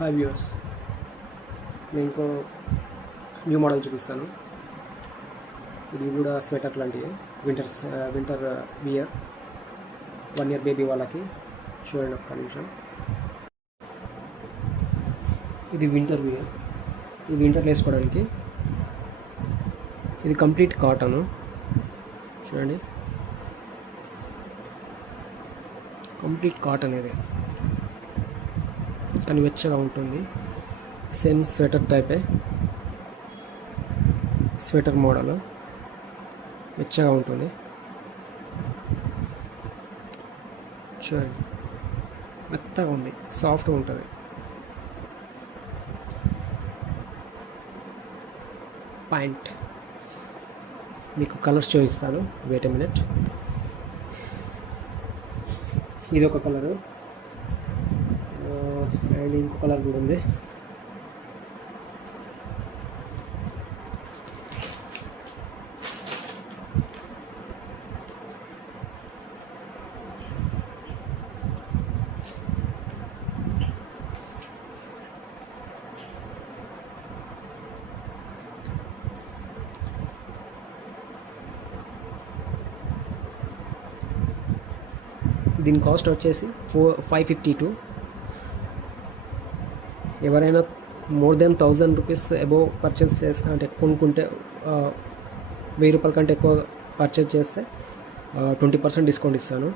Hi viewers, నేను ఇంకో new model చూపిస్తాను. ఇది కూడా స్వెటర్ లాంటివి, వింటర్ వియర్ 1 year బేబీ వాళ్ళకి. చూడండి ఒక్క నిమిషం. ఇది వింటర్ వియర్, ఇది వింటర్లో వేసుకోవడానికి. ఇది కంప్లీట్ కాటను. చూడండి, కంప్లీట్ కాటన్ ఇది, కానీ వెచ్చగా ఉంటుంది. సేమ్ స్వెటర్ టైపే, స్వెటర్ మోడల్, వెచ్చగా ఉంటుంది. చూడండి, మెత్తగా ఉంది, సాఫ్ట్గా ఉంటుంది. ప్యాంట్ మీకు కలర్స్ చూపిస్తాను, వెయిట్ ఎ మినిట్. ఇది ఒక కలరు, అండ్ ఇంకో కలర్ కూడా ఉంది. దీని కాస్ట్ వచ్చేసి 552. ఎవరైనా more than 1000 rupees above purchase చేస్తే, అంటే కొనుక్కుంటే 1000 రూపాయల కంటే ఎక్కువ పర్చేస్ చేస్తే 20% డిస్కౌంట్ ఇస్తాను.